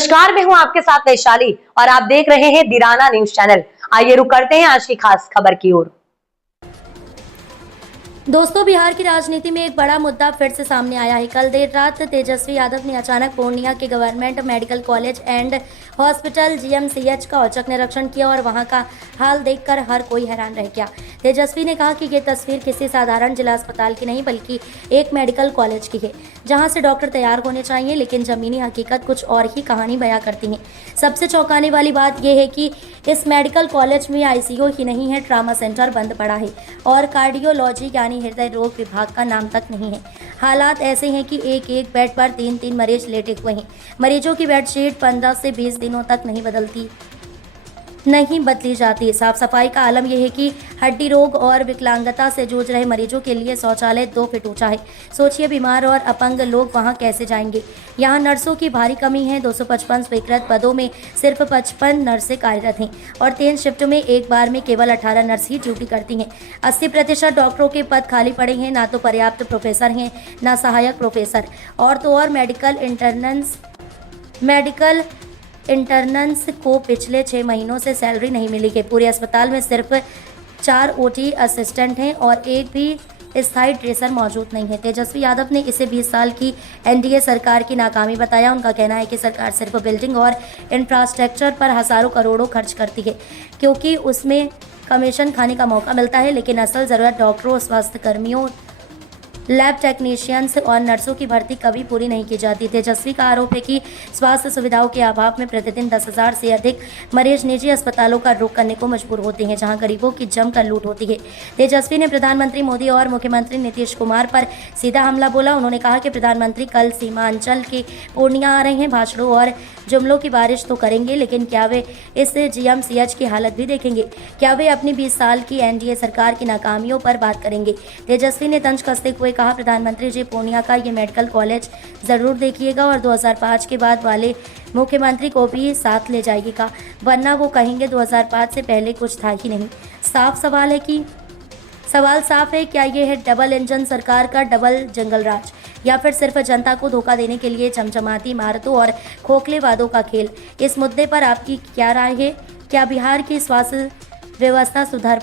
नमस्कार, मैं हूं आपके साथ वैशाली और आप देख रहे हैं दिराना न्यूज चैनल। आइए रुक करते हैं आज की खास खबर की ओर। दोस्तों, बिहार की राजनीति में एक बड़ा मुद्दा फिर से सामने आया है। कल देर रात तेजस्वी यादव ने अचानक पूर्णिया के government medical college and hospital GMCH का औचक निरीक्षण किया और वहां का हाल देखकर हर कोई हैरान रह गया। तेजस्वी ने कहा कि ये तस्वीर किसी साधारण जिला अस्पताल की नहीं बल्कि एक मेडिकल कॉलेज की है, जहां से डॉक्टर तैयार होने चाहिए, लेकिन जमीनी हकीकत कुछ और ही कहानी बयां करती है। सबसे चौंकाने वाली बात यह है कि इस मेडिकल कॉलेज में ICU ही नहीं है, ट्रामा सेंटर बंद पड़ा है और कार्डियोलॉजी यानी हृदय रोग विभाग का नाम तक नहीं है। हालात ऐसे हैं कि एक एक बेड पर 3-3 मरीज लेटे हुए हैं। मरीजों की बेडशीट 15 से 20 दिनों तक नहीं बदली जाती। साफ सफाई का आलम यह है कि हड्डी रोग और विकलांगता से जूझ रहे मरीजों के लिए शौचालय 2 फीट ऊंचा है। सोचिए, बीमार और अपंग लोग वहां कैसे जाएंगे। यहाँ नर्सों की भारी कमी है। 255 स्वीकृत पदों में सिर्फ 55 नर्सें कार्यरत हैं और 3 शिफ्ट में एक बार में केवल 18 नर्स ही ड्यूटी करती हैं। 80% डॉक्टरों के पद खाली पड़े हैं। ना तो पर्याप्त प्रोफेसर हैं, ना सहायक प्रोफेसर, और तो और मेडिकल इंटर्नन्स को पिछले 6 महीनों से सैलरी नहीं मिली है। पूरे अस्पताल में सिर्फ 4 OT असिस्टेंट हैं और एक भी स्थायी ट्रेसर मौजूद नहीं है। तेजस्वी यादव ने इसे 20 साल की NDA सरकार की नाकामी बताया। उनका कहना है कि सरकार सिर्फ बिल्डिंग और इंफ्रास्ट्रक्चर पर हजारों करोड़ों खर्च करती है क्योंकि उसमें कमीशन खाने का मौका मिलता है, लेकिन असल ज़रूरत डॉक्टरों, स्वास्थ्य कर्मियों, लैब टेक्नीशियंस और नर्सों की भर्ती कभी पूरी नहीं की जाती। तेजस्वी का आरोप है कि स्वास्थ्य सुविधाओं के अभाव में प्रतिदिन 10,000 से अधिक मरीज निजी अस्पतालों का रुख करने को मजबूर होते हैं, जहां गरीबों की जमकर लूट होती है। तेजस्वी ने प्रधानमंत्री मोदी और मुख्यमंत्री नीतीश कुमार पर सीधा हमला बोला। उन्होंने कहा कि प्रधानमंत्री कल सीमांचल के पूर्णिया आ रहे हैं, भाषणों और जुमलों की बारिश तो करेंगे, लेकिन क्या वे इस GMCH की हालत भी देखेंगे? क्या वे अपनी 20 साल की NDA सरकार की नाकामियों पर बात करेंगे? तेजस्वी ने तंज कसते हुए कहा, प्रधानमंत्री जी, पूर्णिया का ये मेडिकल कॉलेज जरूर देखिएगा और 2005 के बाद वाले मुख्यमंत्री को भी साथ ले जाइएगा, वरना वो कहेंगे 2005 से पहले कुछ था ही नहीं। सवाल साफ है, क्या ये है डबल इंजन सरकार का डबल जंगल राज, या फिर सिर्फ जनता को धोखा देने के लिए चमचमाती इमारतों और खोखले वादों का खेल? इस मुद्दे पर आपकी क्या राय है? क्या बिहार की स्वास्थ्य व्यवस्था सुधार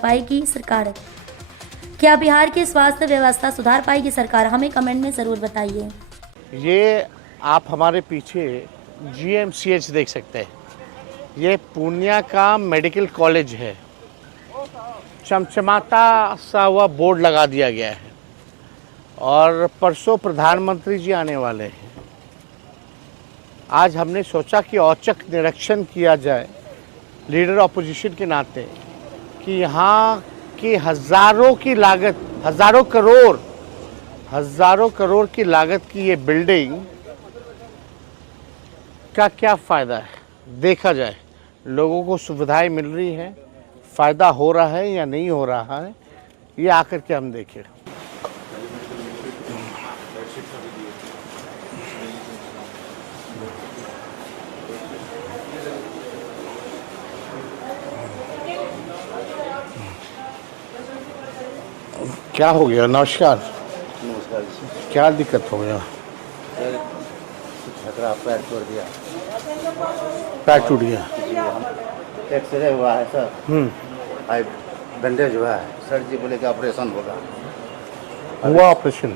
पाएगी सरकार? हमें कमेंट में ज़रूर बताइए। ये आप हमारे पीछे GMCH देख सकते हैं। ये पूर्णिया का मेडिकल कॉलेज है। चमचमाता सा हुआ बोर्ड लगा दिया गया है और परसों प्रधानमंत्री जी आने वाले हैं। आज हमने सोचा कि औचक निरीक्षण किया जाए लीडर ऑपोजिशन के नाते कि यहाँ की हज़ारों करोड़ की लागत की ये बिल्डिंग का क्या फ़ायदा है, देखा जाए। लोगों को सुविधाएं मिल रही हैं, फ़ायदा हो रहा है या नहीं हो रहा है, ये आकर के हम देखें। क्या हो गया? नमस्कार। क्या दिक्कत हो गया? पैर तोड़ दिया। पैर टूट गया? एक्सरे हुआ है सर। आई बैंडेज हुआ है। सर जी बोले कि ऑपरेशन होगा। हुआ ऑपरेशन?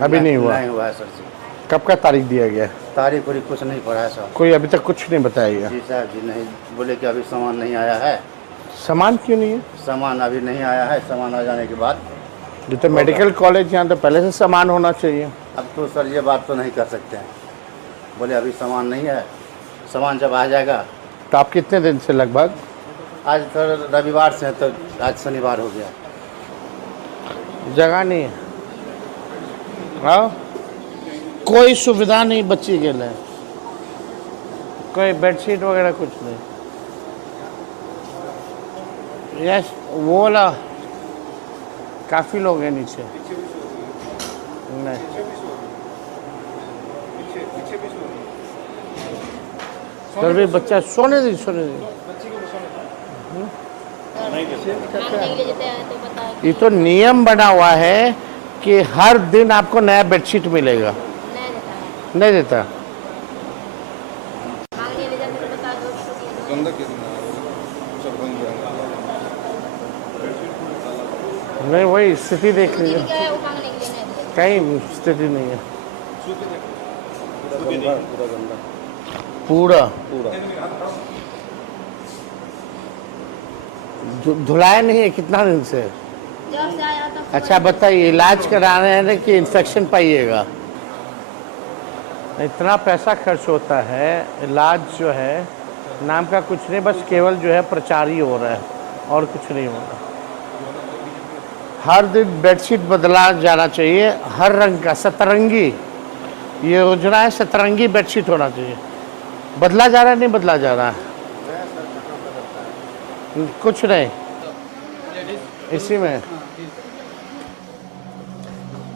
अभी नहीं हुआ? नहीं हुआ है सर जी। कब का तारीख दिया गया? तारीख कुछ नहीं पड़ा है सर। कोई अभी तक कुछ नहीं बताया गया? जी साहब जी नहीं, बोले कि अभी सामान नहीं आया है। सामान क्यों नहीं है? सामान अभी नहीं आया है, सामान आ जाने के बाद। ये तो मेडिकल कॉलेज, यहाँ तो पहले से सामान होना चाहिए। अब तो सर ये बात तो नहीं कर सकते हैं। बोले अभी सामान नहीं है, सामान जब आ जाएगा। तो आप कितने दिन से लगभग? आज सर रविवार से है, तो आज शनिवार हो गया। जगह नहीं है? हाँ, कोई सुविधा नहीं बच्ची के लिए, कोई बेडशीट वगैरह कुछ नहीं। यस, वो वाला काफ़ी लोग हैं नीचे। नहीं, फिर भी बच्चा सोने दी। ये तो नियम बना हुआ है कि हर दिन आपको नया बेडशीट मिलेगा। नहीं देता। नहीं, वही स्थिति देख लीजिए, कहीं स्थिति नहीं है। पूरा धुलाया नहीं है कितना दिन से? अच्छा बताइए, इलाज करा रहे हैं कि इन्फेक्शन पाइएगा? इतना पैसा खर्च होता है, इलाज जो है नाम का कुछ नहीं, बस केवल जो है प्रचार ही हो रहा है और कुछ नहीं हो रहा। हर दिन बेडशीट बदला जाना चाहिए, हर रंग का, सतरंगी ये योजना है, सतरंगी बेडशीट होना चाहिए। बदला जा रहा है, नहीं बदला जा रहा है? कुछ नहीं, इसी में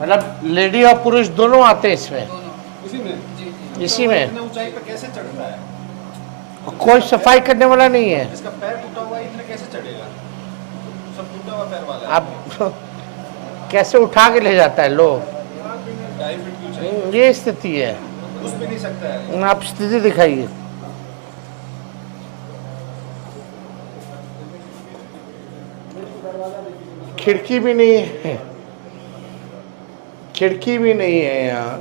मतलब लेडी और पुरुष दोनों आते हैं इसमें, इसी में। ऊंचाई पे कैसे चढ़ता है? कोई सफाई करने वाला नहीं है। इसका पैर टूटा हुआ है, इतने कैसे चढ़ेगा? सब टूटा हुआ पैर वाला है। आप कैसे उठा के ले जाता है लोग? 2.5 फीट की ऊंचाई, ये स्थिति है। घुस भी नहीं सकता है। आप स्थिति दिखाइए। खिड़की भी नहीं है, खिड़की भी नहीं है यहाँ,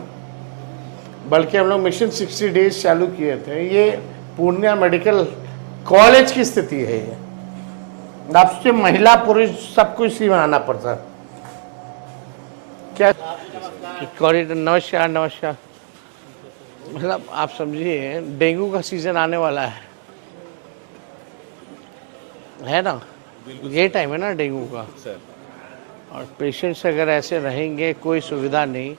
बल्कि हम लोग मिशन 60 डेज चालू किए थे। ये पूर्णिया मेडिकल कॉलेज की स्थिति है। ये आपसे महिला पुरुष सबको इसी में आना पड़ता है। क्या कॉरिडोर? नमस्कार नमस्कार। मतलब आप समझिए, डेंगू का सीजन आने वाला है ना? ये टाइम है ना डेंगू का। और पेशेंट्स अगर ऐसे रहेंगे, कोई सुविधा नहीं,